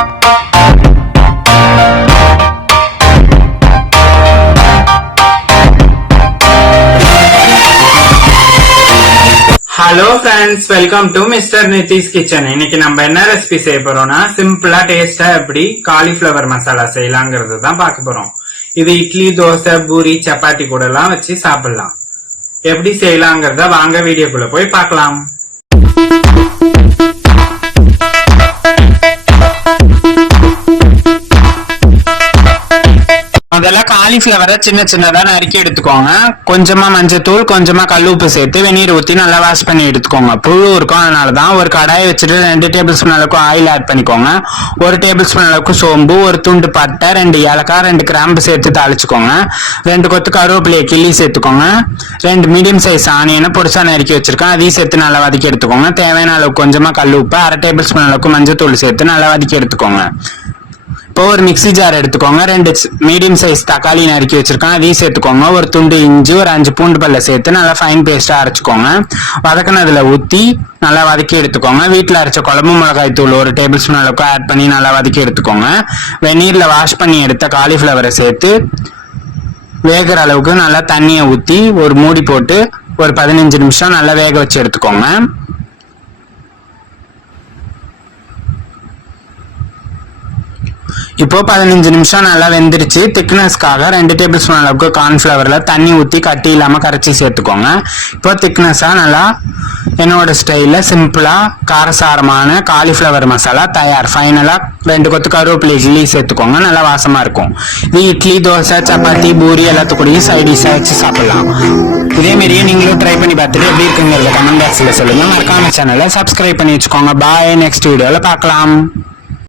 Hello friends, welcome to mister Nitish kitchen. இன்னைக்கு நம்ம என்ன ரெசிபி செய்ய போறோம்னா சிம்பிளா டேஸ்டா எப்படி காலிஃபிளவர் மசாலா செய்யலாங்கிறது தான் பார்க்க போறோம். இது இட்லி, தோசை, பூரி, சப்பாத்தி கூட எல்லாம் வச்சு சாப்பிடலாம். எப்படி செய்யலாங்கிறத வாங்க வீடியோக்குள்ள போய் பார்க்கலாம். முதல்ல காலிஃபிளவரை சின்ன சின்னதா நறுக்கி எடுத்துக்கோங்க. கொஞ்சமா மஞ்சத்தூள், கொஞ்சமா கல்லுப்பு சேர்த்து வெந்நீர் ஊற்றி நல்லா வாஷ் பண்ணி எடுத்துக்கோங்க. புழு இருக்கும், அதனாலதான். ஒரு கடாயை வச்சுட்டு 2 டேபிள் ஸ்பூன் அளவுக்கு ஆயில் ஆட் பண்ணிக்கோங்க. 1 டேபிள் ஸ்பூன் அளவுக்கு சோம்பு, 1 துண்டு பட்டை, 2 ஏலக்காய், 2 கிராம்பு சேர்த்து தாளிச்சுக்கோங்க. 2 கொத்து கருவேப்பிலையை கிள்ளி சேர்த்துக்கோங்க. 2 மீடியம் சைஸ் ஆனியனை பொடிசா நறுக்கி வச்சிருக்கேன், அதையும் சேர்த்து நல்லா வதக்கி எடுத்துக்கோங்க. தேவையான அளவுக்கு கொஞ்சமா கல்லுப்பு, 1/2 டேபிள் ஸ்பூன் அளவுக்கு மஞ்சத்தூள் சேர்த்து நல்லா வதக்கி எடுத்துக்கோங்க. இப்போ ஒரு மிக்ஸி ஜார் எடுத்துக்கோங்க. 2 மீடியம் சைஸ் தக்காளி நறுக்கி வச்சிருக்கேன், அதையும் சேர்த்துக்கோங்க. 1 துண்டு இஞ்சி, ஒரு 5 பூண்டு பல்ல சேர்த்து நல்லா ஃபைன் பேஸ்டா அரைச்சுக்கோங்க. வதக்கினதுல ஊற்றி நல்லா வதக்கி எடுத்துக்கோங்க. வீட்டில் அரைச்ச குழம்பு மிளகாய் தூள் 1 டேபிள் ஸ்பூன் அளவுக்கு ஆட் பண்ணி நல்லா வதக்கி எடுத்துக்கோங்க. வெந்நீர்ல வாஷ் பண்ணி எடுத்த காலிஃபிளவரை சேர்த்து வேகிற அளவுக்கு நல்லா தண்ணியை ஊற்றி ஒரு மூடி போட்டு ஒரு 15 நிமிஷம் நல்லா வேக வச்சு எடுத்துக்கோங்க. இப்போ 15 நிமிஷம் நல்லா வெந்துருச்சு. திக்னஸ்க்காக 2 டேபிள் ஸ்பூன் அளவுக்கு கார்ன்ஃபிளவர்ல தண்ணி ஊற்றி கட்டி இல்லாம கரைச்சி சேர்த்துக்கோங்க. இப்போ திக்னஸா நல்லா என்னோட ஸ்டைல்ல சிம்பிளா காரசாரமான காலிஃபிளவர் மசாலா தயார். ஃபைனலா 2 கொத்து கருவேப்பிலை கிள்ளி சேர்த்துக்கோங்க, நல்லா வாசமா இருக்கும். இது இட்லி, தோசை, சப்பாத்தி, பூரி எல்லாத்துக்கூடயும் சைட் டிஷ்ஷா வச்சு சாப்பிடலாம். இதே மாதிரியே நீங்களும் ட்ரை பண்ணி பார்த்துட்டு எப்படி இருக்குங்கிறத கமெண்ட் பாக்ஸ்ல சொல்லுங்க. மறக்காம சேனலை சப்ஸ்கிரைப் பண்ணி வச்சுக்கோங்க. பாய், நெக்ஸ்ட் வீடியோல பார்க்கலாம்.